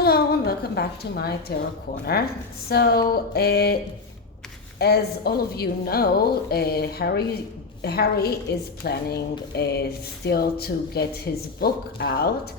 Hello and welcome back to my Tarot Corner. So, as all of you know, Harry is planning still to get his book out,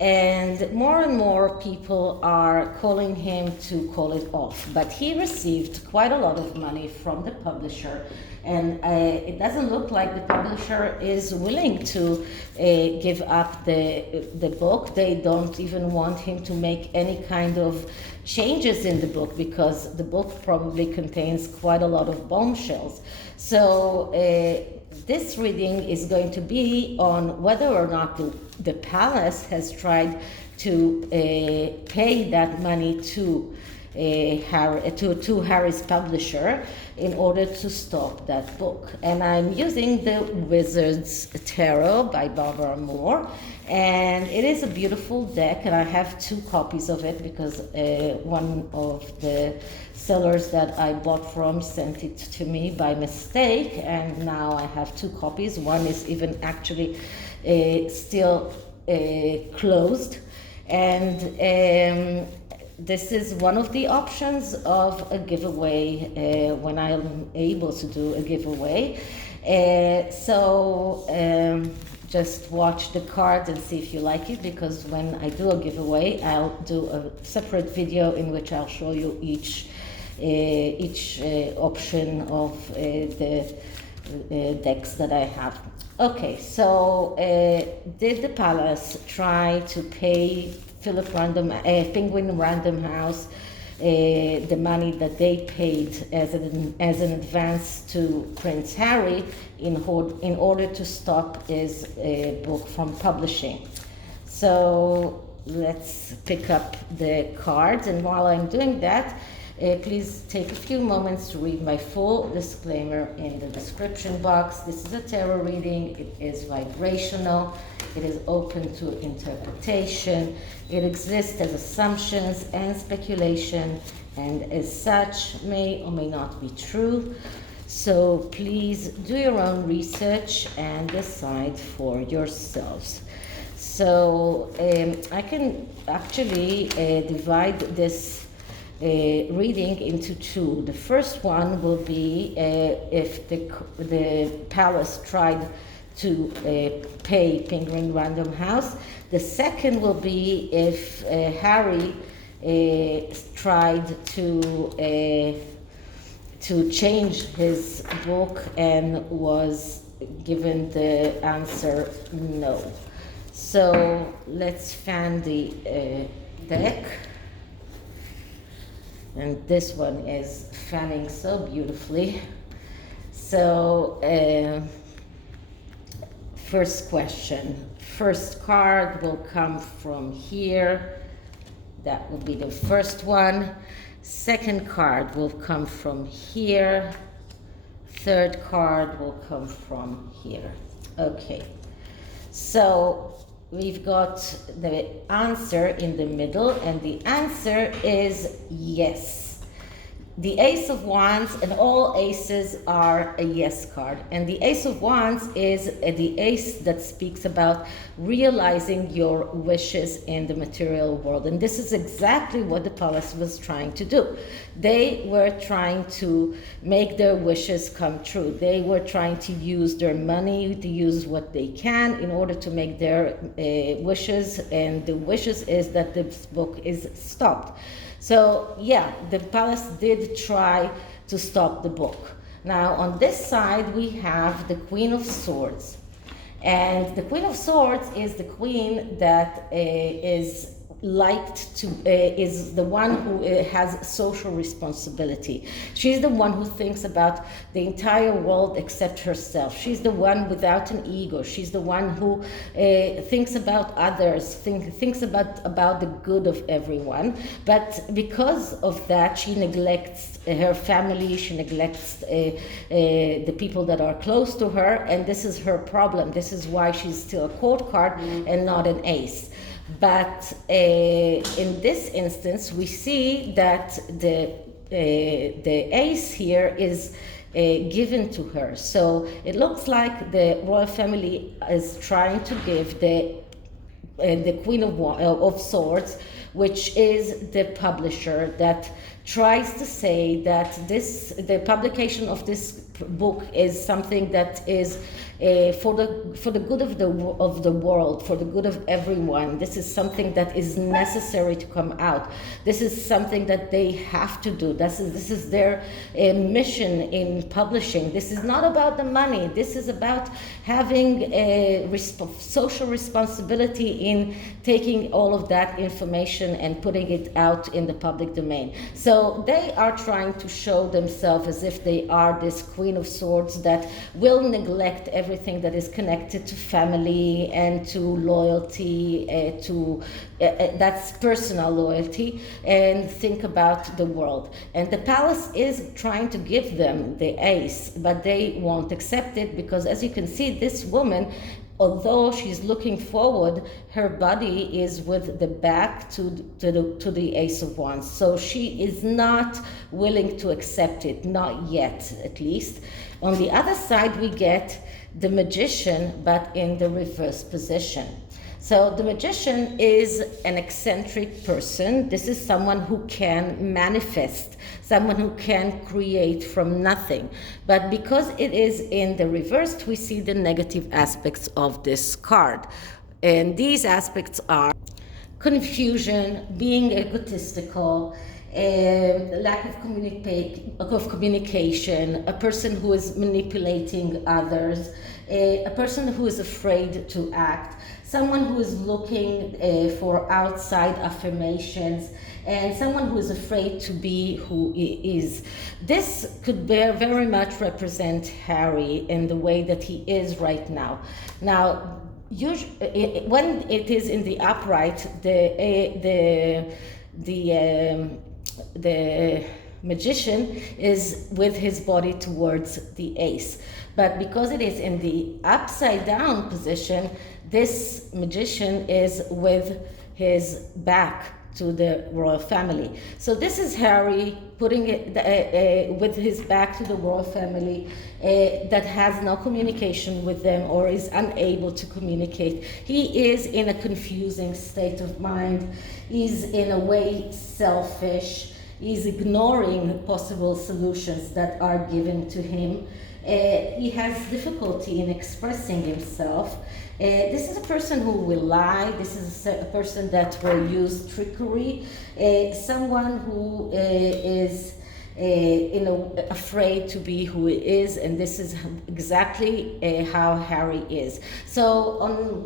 and more people are calling him to call it off. But he received quite a lot of money from the publisher, and it doesn't look like the publisher is willing to give up the book. They don't even want him to make any kind of changes in the book because the book probably contains quite a lot of bombshells. So this reading is going to be on whether or not the palace has tried to pay that money to Harry's publisher in order to stop that book. And I'm using the Wizard's Tarot by Barbara Moore, and it is a beautiful deck, and I have 2 copies of it because one of the sellers that I bought from sent it to me by mistake, and now I have 2 copies. One is even actually still closed, and this is one of the options of a giveaway when I'm able to do a giveaway. Just watch the cards and see if you like it, because when I do a giveaway, I'll do a separate video in which I'll show you each option of the decks that I have. Okay, so did the palace try to pay Penguin Random House the money that they paid as an advance to Prince Harry in order to stop his book from publishing? So let's pick up the cards, and while I'm doing that, please take a few moments to read my full disclaimer in the description box. This is a tarot reading. It is vibrational. It is open to interpretation. It exists as assumptions and speculation, and as such may or may not be true. So please do your own research and decide for yourselves. So I can actually divide this reading into 2. The first one will be if the palace tried to pay Penguin Random House. The second will be if Harry tried to change his book and was given the answer no. So let's fan the deck. And this one is fanning so beautifully. So first question. First card will come from here. That will be the first one. Second card will come from here. Third card will come from here. Okay. So we've got the answer in the middle, and the answer is yes. The Ace of Wands, and all aces are a yes card. And the Ace of Wands is the ace that speaks about realizing your wishes in the material world. And this is exactly what the palace was trying to do. They were trying to make their wishes come true. They were trying to use their money, to use what they can in order to make their wishes. And the wishes is that this book is stopped. So yeah, the palace did try to stop the book. Now on this side we have the Queen of Swords. And the Queen of Swords is the queen that is the one who has social responsibility. She's the one who thinks about the entire world except herself. She's the one without an ego. She's the one who thinks about others, thinks about the good of everyone. But because of that, she neglects her family, she neglects the people that are close to her, and this is her problem. This is why she's still a court card and not an ace. But in this instance, we see that the ace here is given to her. So it looks like the royal family is trying to give the Queen of Swords which is the publisher that tries to say that the publication of this book is something that is for the good of the world, for the good of everyone. This is something that is necessary to come out. This is something that they have to do. This is their mission in publishing. This is not about the money. This is about having a social responsibility in taking all of that information and putting it out in the public domain. So they are trying to show themselves as if they are this Queen of Swords that will neglect everything that is connected to family and to loyalty, that's personal loyalty, and think about the world. And the palace is trying to give them the ace, but they won't accept it because, as you can see, this woman, although she's looking forward, her body is with the back to the Ace of Wands. So she is not willing to accept it, not yet at least. On the other side, we get the Magician, but in the reverse position. So the Magician is an eccentric person. This is someone who can manifest, someone who can create from nothing. But because it is in the reverse, we see the negative aspects of this card. And these aspects are confusion, being egotistical, lack of communication, a person who is manipulating others, a person who is afraid to act, someone who is looking for outside affirmations, and someone who is afraid to be who he is. This could very much represent Harry in the way that he is right now. Now, when it is in the upright, the Magician is with his body towards the Ace. But because it is in the upside down position, this Magician is with his back to the royal family. So this is Harry putting it with his back to the royal family that has no communication with them or is unable to communicate. He is in a confusing state of mind. He's in a way selfish. He's ignoring possible solutions that are given to him. He has difficulty in expressing himself. This is a person who will lie. This is a person that will use trickery. Someone who is afraid to be who he is, and this is exactly how Harry is. So on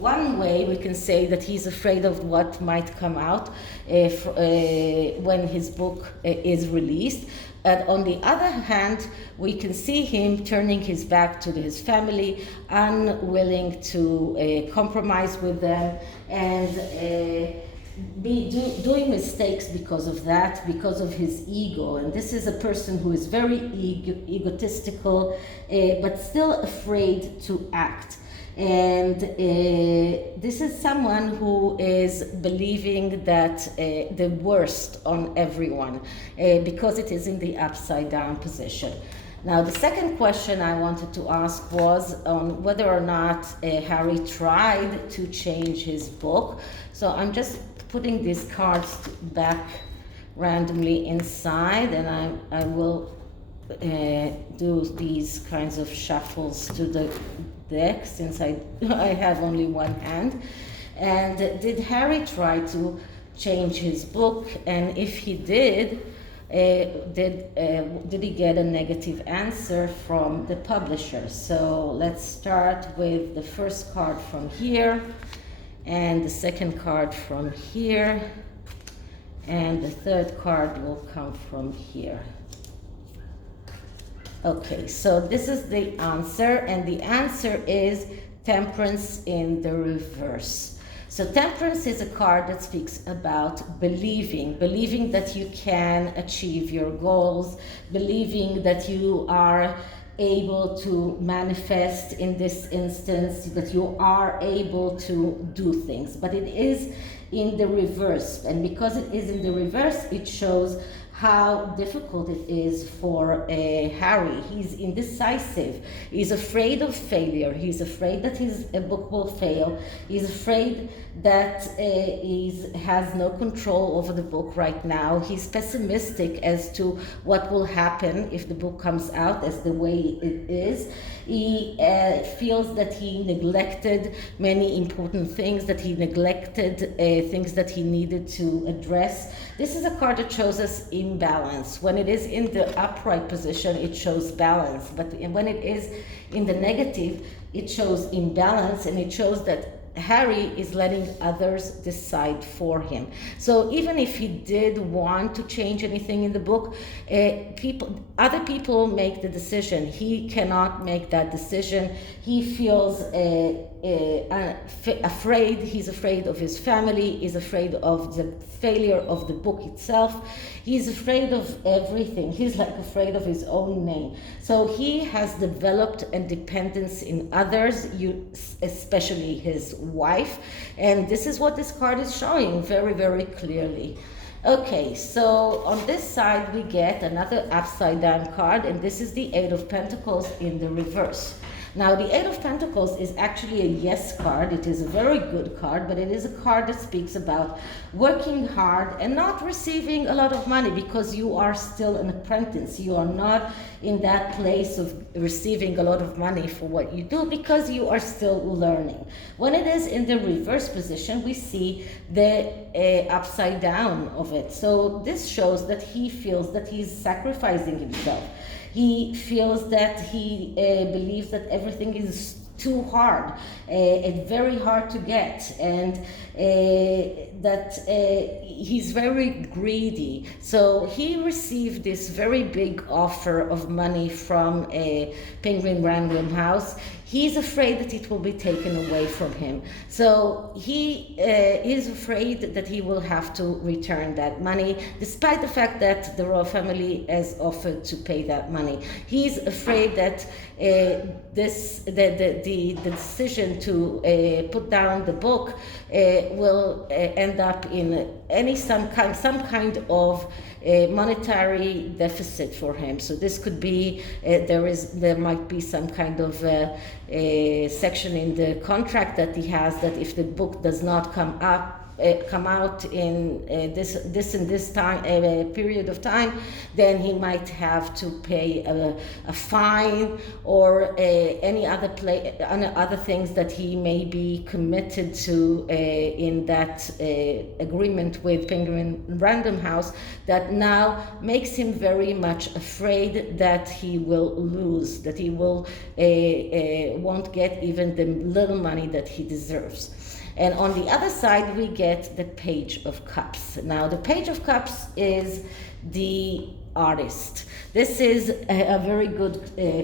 one way we can say that he's afraid of what might come out when his book is released. And on the other hand, we can see him turning his back to his family, unwilling to compromise with them, and doing mistakes because of that, because of his ego. And this is a person who is very egotistical, but still afraid to act. And this is someone who is believing that the worst on everyone because it is in the upside down position. Now, the second question I wanted to ask was on whether or not Harry tried to change his book. So I'm just putting these cards back randomly inside, and I will do these kinds of shuffles to the deck since I have only one hand. And did Harry try to change his book? And if he did, did he get a negative answer from the publisher? So let's start with the first card from here, and the second card from here, and the third card will come from here. Okay, so this is the answer, and the answer is Temperance in the reverse. So Temperance is a card that speaks about believing that you can achieve your goals, believing that you are able to manifest in this instance, that you are able to do things. But it is in the reverse, and because it is in the reverse, it shows how difficult it is for Harry. He's indecisive. He's afraid of failure. He's afraid that his book will fail. He's afraid that he has no control over the book right now. He's pessimistic as to what will happen if the book comes out as the way it is. He feels that he neglected many important things, that he neglected things that he needed to address. This is a card that shows us imbalance. When it is in the upright position, it shows balance. But when it is in the negative, it shows imbalance, and it shows that Harry is letting others decide for him. So even if he did want to change anything in the book, other people make the decision. He cannot make that decision. He feels afraid. He's afraid of his family. He's afraid of the failure of the book itself. He's afraid of everything. He's like afraid of his own name. So he has developed a dependence in others, especially his wife. And this is what this card is showing very, very clearly. Okay, so on this side we get another upside down card, and this is the Eight of Pentacles in the reverse. Now, the Eight of Pentacles is actually a yes card. It is a very good card, but it is a card that speaks about working hard and not receiving a lot of money because you are still an apprentice. You are not in that place of receiving a lot of money for what you do because you are still learning. When it is in the reverse position, we see the upside down of it. So this shows that he feels that he's sacrificing himself. He feels that he believes that everything is too hard and very hard to get, and that he's very greedy. So he received this very big offer of money from a Penguin Random House. He's afraid that it will be taken away from him. So he is afraid that he will have to return that money, despite the fact that the royal family has offered to pay that money. He's afraid that the decision to put down the book will end up in some kind of monetary deficit for him. So this could be there might be some kind of section in the contract that he has that if the book does not come out in this time period of time, then he might have to pay a fine or any other things that he may be committed to in that agreement with Penguin Random House, that now makes him very much afraid that he will lose, that he will won't get even the little money that he deserves. And on the other side, we get the Page of Cups. Now, the Page of Cups is the artist. This is a very good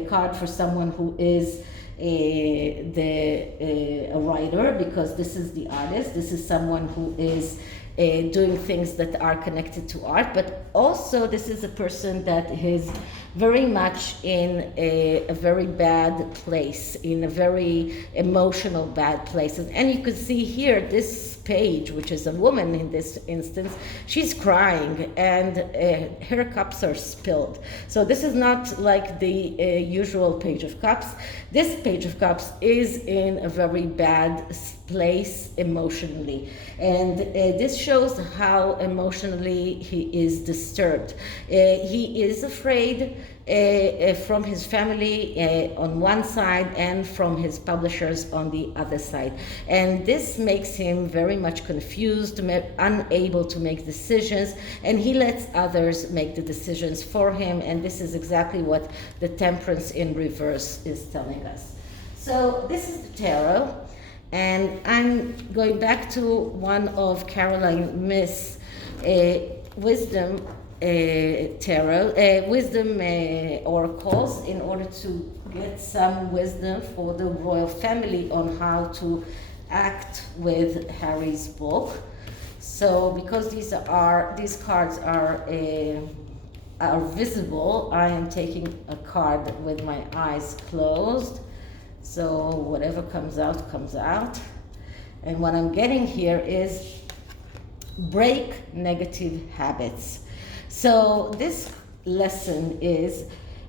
card for someone who is a writer, because this is the artist. This is someone who is doing things that are connected to art, but also this is a person that is very much in a very bad place, in a very emotional bad place. And you could see here this page, which is a woman in this instance, she's crying and her cups are spilled. So this is not like the usual Page of Cups. This Page of Cups is in a very bad place emotionally, and this shows how emotionally he is disturbed. He is afraid from his family on one side and from his publishers on the other side, and this makes him very much confused, unable to make decisions, and he lets others make the decisions for him. And this is exactly what the Temperance in reverse is telling us. So this is the tarot, and I'm going back to one of Caroline Myss' wisdom tarot, wisdom oracles, in order to get some wisdom for the royal family on how to act with Harry's book. So because these cards are visible, I am taking a card with my eyes closed. So whatever comes out, comes out. And what I'm getting here is break negative habits. So this lesson is,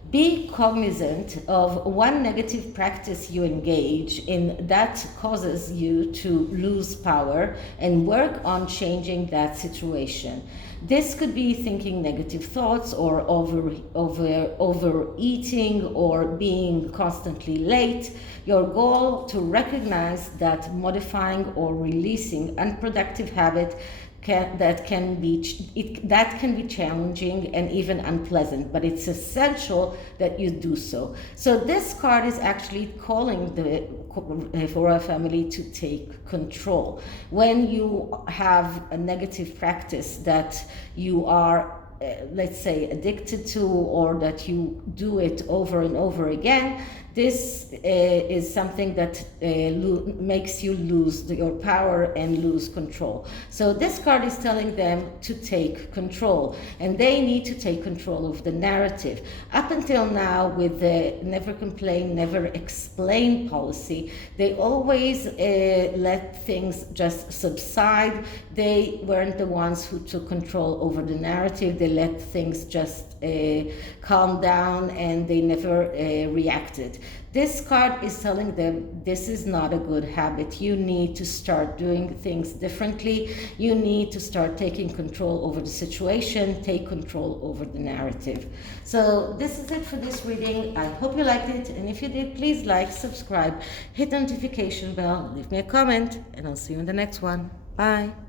be cognizant of one negative practice you engage in that causes you to lose power, and work on changing that situation. This could be thinking negative thoughts, or overeating, or being constantly late. Your goal to recognize that modifying or releasing unproductive habit that can be challenging and even unpleasant, but it's essential that you do so. So this card is actually calling the royal family to take control. When you have a negative practice that you are let's say addicted to, or that you do it over and over again, this is something that makes you lose your power and lose control. So this card is telling them to take control, and they need to take control of the narrative. Up until now, with the never complain, never explain policy, they always let things just subside. They weren't the ones who took control over the narrative. They let things just calm down, and they never reacted. This card is telling them this is not a good habit. You need to start doing things differently. You need to start taking control over the situation, take control over the narrative. So this is it for this reading. I hope you liked it, and if you did, please like, subscribe, hit the notification bell, leave me a comment, and I'll see you in the next one. Bye.